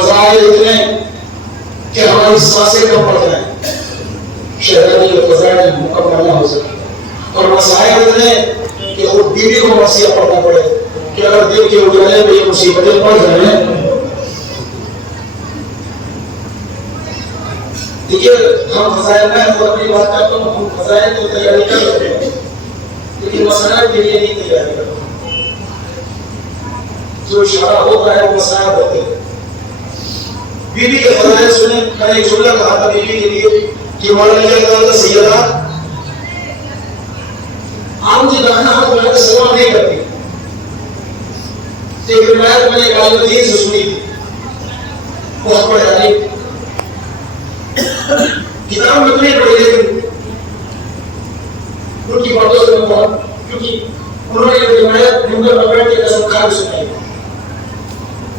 फजाइल इतने कि हमारी सांसें कम पड़ जाए, शहजादी के फजाइल मुकम्मल ना हो सके, और मसाइल इतने कि वो बीवी को वसीयत पढ़ना पड़े कि अगर दिल के उजाले में ये मुसीबतें पड़ जाए। देखिए, हम फजाइल में तो अपनी बात करता हूँ, हम फजाइल तो तैयारी कर सकते हैं लेकिन मसाइल के लिए नहीं तैयारी करते। जो इशारा होता है वो मसाइल होते हैं। बीवी के फजाइल सुने, मैंने एक जुमला कहा था बीवी के लिए कि मौलाना सैयदा आम जी गाना हाथ में सलाम नहीं करती। एक रिवायत मैंने गालिबीन से सुनी थी, बहुत बड़ी किताब में नहीं पढ़ी लेकिन उनकी बातों से बहुत, क्योंकि उन्होंने एक रिवायत मुंबई में बैठ के कसम खा के सुनाई,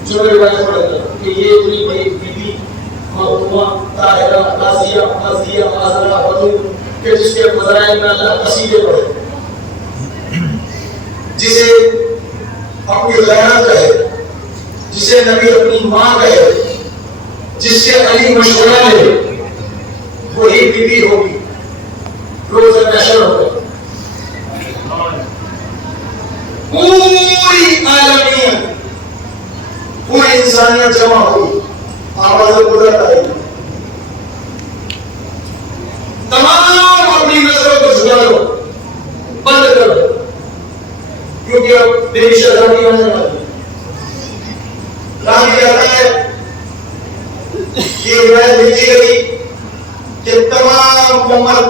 जो रिवायत पढ़ रहा कि ये इतनी बड़ी बीबी मातूमा ताहिरा नाज़िया नाज़िया आज़रा बतूल के जिसके फज़ाइल में अल्लाह कसीदे पढ़े, जिसे अपनी गैरत कहे, जिसे नबी अपनी माँ कहे, जिससे अली मशवरा ले, वही बीबी होगी रोज़ महशर होगा। पूरी आलमियत, पूरी इंसानियत जमा होगी, आवाज़ कुदरत आएगी। तमाम अपनी नजरों को झुका लो, बंद कर दो, क्योंकि अब मेरी शहजादी आने वाली राजी आता है। ये रिवायत लिखी गई कि तमाम उम्मत,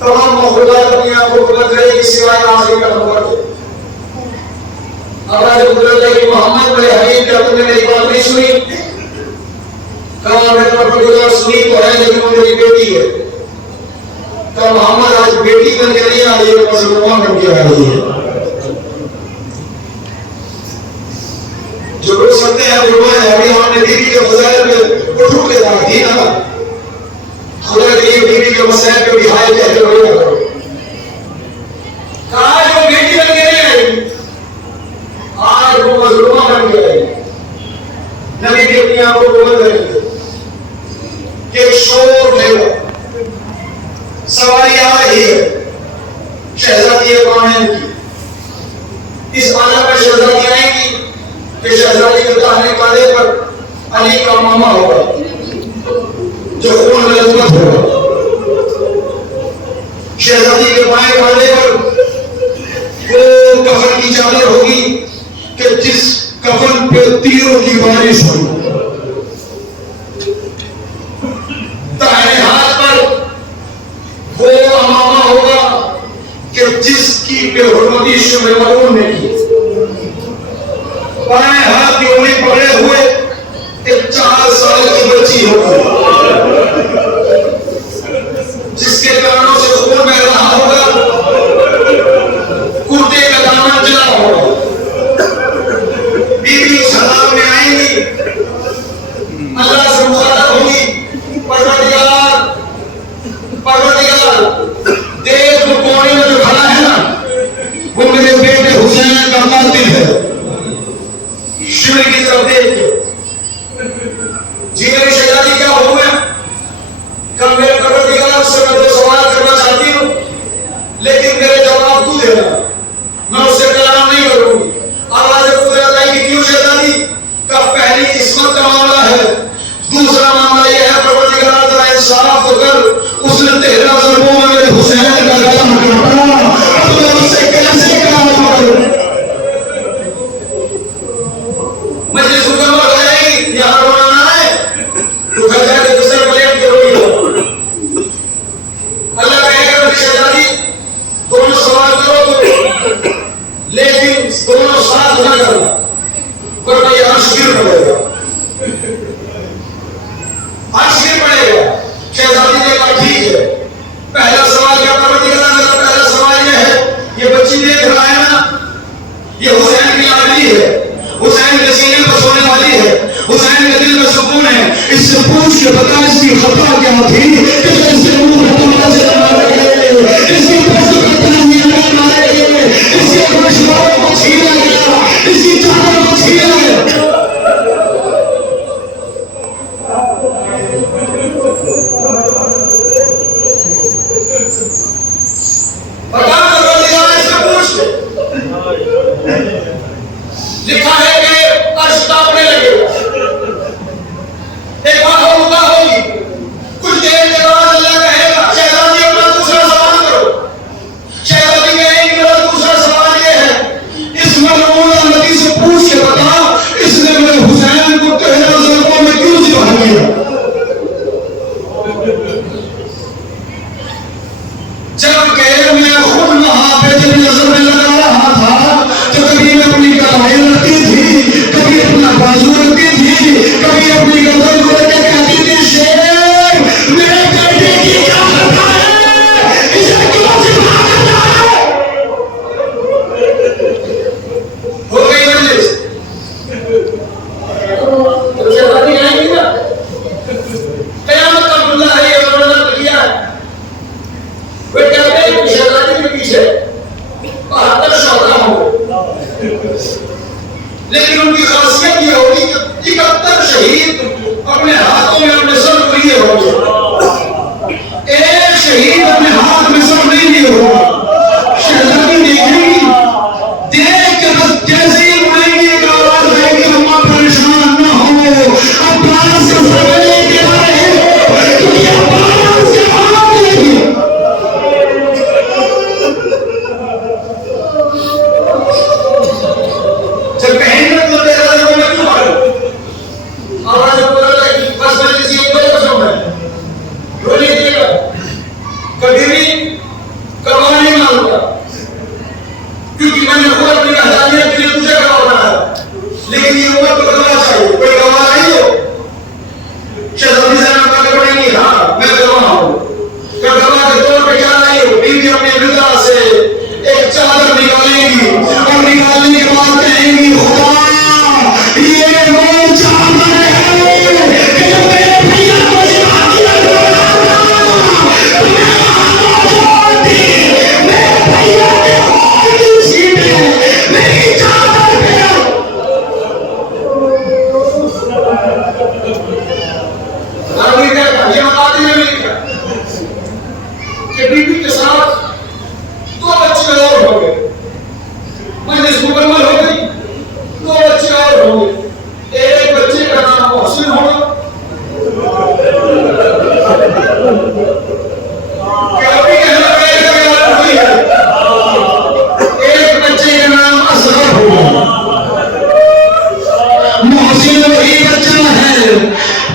तमाम मखलूक़ात अपनी आंखों को बंद करेगी सिवाय आखिरी का नंबर के। आवाज़ कुदरत है कि मोहम्मद मेरे हबीब, क्या तुमने मेरी बात नहीं सुनी? कहा मैंने अपनी बात सुनी तो है लेकिन वो मेरी बेटी है। कहा मोहम्मद आज बेटी बन के नहीं आ रही है, मुसलमान बन के आ रही है। जो लोग सुनते हैं वो है अभी हमने बीवी के फजाइल पे उठ के दाग दी ना, खुदा के लिए बीवी के मसाइल पे भी हाय कहते हुए कहा जो बेटी बन के नहीं आई, आज वो मजलूमा बन के आई। नबी की अपनी आंखों को बंद करेंगे कि शोर उठेगा, सवारी आ रही है, शहजादी कौन है की इस आलम में शहजादी आएगी कि शहजादी के दाहिने कांधे पर अली का मामा होगा जो खून में लथपथ होगा, शहजादी के बाएं कांधे पर वो कफन की चादर होगी कि जिस कफन पे तीरों की बारिश हो, दाहिने हाथ पर वो अमामा होगा कि जिसकी बेहुरमती शुमारून ने की, बाएं हाथ की उंगली पकड़े हुए एक 4 साल की बच्ची होगी जिसके कानों से खून बह रहा होगा, कुर्ते का दामन जला होगा। बीवी सलाम में आएंगी, अल्लाह से मुखातब होगी, परवरदिगार परवरदिगार देख वो कोने में जो खड़ा है ना, वो मेरे बेटे हुसैन का कातिल है। शिविर की तरफ देख के जी मेरी शहजादी क्या हुक्म है? कल मेरे परवरदिगार से मैं 2 सवाल करना चाहती हूँ लेकिन मेरे जवाब तू देना, मैं उससे कलाम नहीं करूंगी। आवाज़ कुदरत आई कि क्यों शहजादी? का पहली इस्मत का मामला है, दूसरा मामला यह है परवरदिगार जरा इंसाफ तो कर, उसने 13 ज़ुल्मों में मेरे हुसैन का गला काटा, तो मैं उससे कैसे कलाम करूं? मजलिस हुक्म हो जाएगी, यहाँ रोना ना है, उधर जाके दूसरे प्लेट के रोई हो। अल्लाह कहेगा मेरी शहजादी दोनों सवाल करो तो, लेकिन दोनों साथ ना करना वरना ये अर्श गिर पड़ेगा, अर्श गिर पड़ेगा। शहजादी ने कहा ठीक है, पहला सवाल क्या परवरदिगार? मेरा पहला सवाल ये है, ये बच्ची देख रहा है ना, ये हुसैन की लाडली है, हुसैन के सीने पर सोने वाली है, हुसैन के दिल में सुकून है, इससे पूछ के बता इसकी खता क्या थी कि इससे मुंह हटा से इसकी पैसों का तनवीर मारे गए, इसके मशवरों को छीना गया, इसकी चादर को छीना गया। तो शहजादी आएंगी ना, कयामत का मुद्दा है, ये वर्णन किया है। वे कहते हैं कि शहजादी के पीछे 72 शौहरा होंगे, लेकिन उनकी खासियत ये होगी कि 71 शहीद अपने हाथों में अपने सर को लिए होंगे, एक शहीद अपने हाथ में सर नहीं लिए होगा। शहजादी देखेंगी, देख के बस जैसे ही उड़ेंगी एक आवाज आएगी, अम्मा परेशान ना हो, अब्बास से सर लेके आए, तो ये अब्बास से आवाज देगी। जब बहन में तो तेरा लोगों में क्यों मारो आवाज बोला कि बस मैं किसी एक बजे बस मैं रो लीजिएगा, कभी भी करवा नहीं मांगूंगा, क्योंकि मैंने खुद अपनी आजादियत के लिए तुझे गवाह बनाया, लेकिन ये उम्र तो गवाह चाहिए, कोई गवाह नहीं हो। शहजादी से मैं बात करेंगी, हाँ मैं गवाह हूँ, गवाह के तौर पे क्या नहीं हो, बीवी अपनी रिदा से एक चादर निकालेंगी और निकालने के बाद कहेंगी, खुदा ये वो चादर है कि जो मेरे भैया को जिला दिया मेरे भैया के हाथ की सीट है, मेरी चादर है। ये बताते हैं कि बीवी के साथ 2 बच्चे और हो गए, मजलिस मुकम्मल हो गई, 2 बच्चे और हो गए, एक बच्चे का नाम मोहसिन होगा, एक बच्चे का नाम असगर होगा। मोहसिन वही बच्चा है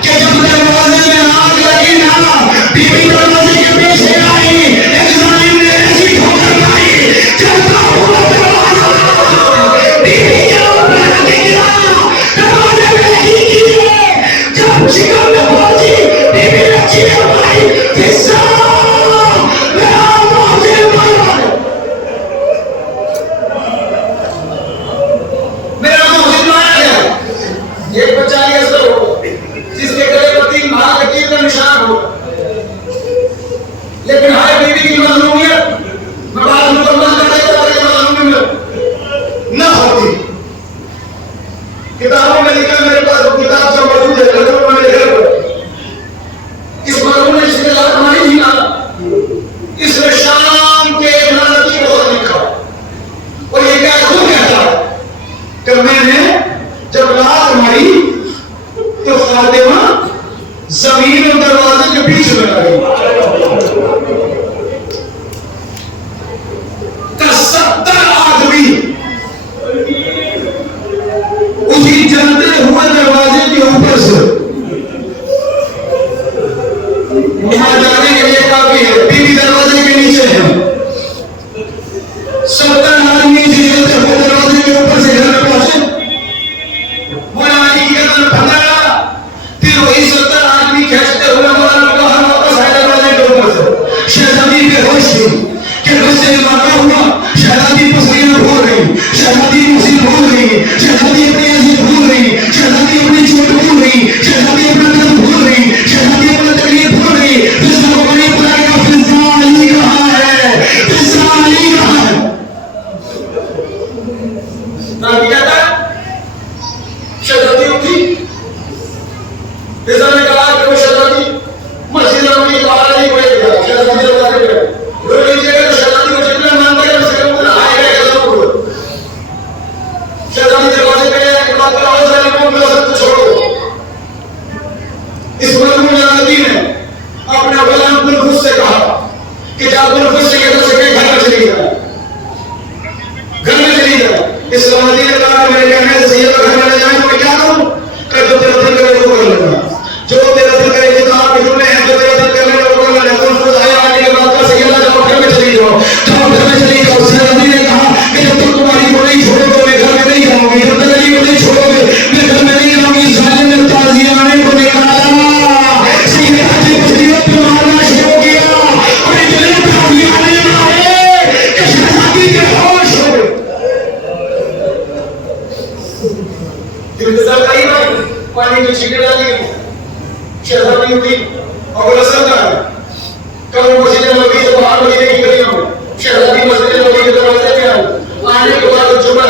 कि जब दरवाजे में आग लगी ना, बीवी दरवाजे के पीछे आई, एक जालिम ने ऐसी ठोकर मारी, चलता हुआ दरवाजा बीवी के ऊपर गिरा, दरवाजे में लगी कीड़े, जब शिकम में पहुंची बीवी ने चीख मारी, हिस्सा मेरा मोहसिन मारा, मेरा मोहसिन मारा गया। एक बच्चा ऐसा होगा जिसके गले पर 3 भाग के तीर का निशान होगा, लेकिन हाय बीवी की मजलूमियत, मैं बात मुकम्मल करने के बाद मजलूमियत न होती। किताबों में लिखा, मेरे पास वो किताब जो मौजूद है, लगभग मैंने लिखा, इस मजलूम ने जिसने लात मारी थी ना, इसने शाम के एक नानकी बहुत लिखा, और ये क्या खुद कहता है कि मैंने जब लात मारी तो फातिमा जमीन और दरवाजे के बीच में लगी, का 70 आदमी उसी जलते हुए दरवाजे के ऊपर से सरकारी पानी की छींटे डाली गई, शहजादी उठी और असर का कल मस्जिद नबी से बाहर मदीने की गलियों में शहजादी मस्जिद नबी के दरवाजे पे आई। आने के बाद जुमा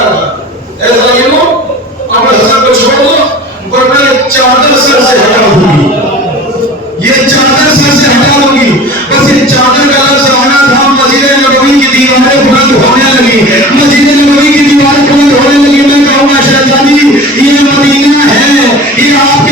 ऐसा ही हो अमर हसन को छोड़ दो वरना ये चादर सर से हटा दूंगी, ये चादर सर से हटा दूंगी। बस ये चादर का लफ्ज आना था, मस्जिद नबी की दीवारें बुलंद होने लगी, मस्जिद नबी की दीवारें बुलंद होने लगी। मैं कहूँगा शहजादी ये मदीना है, ये आप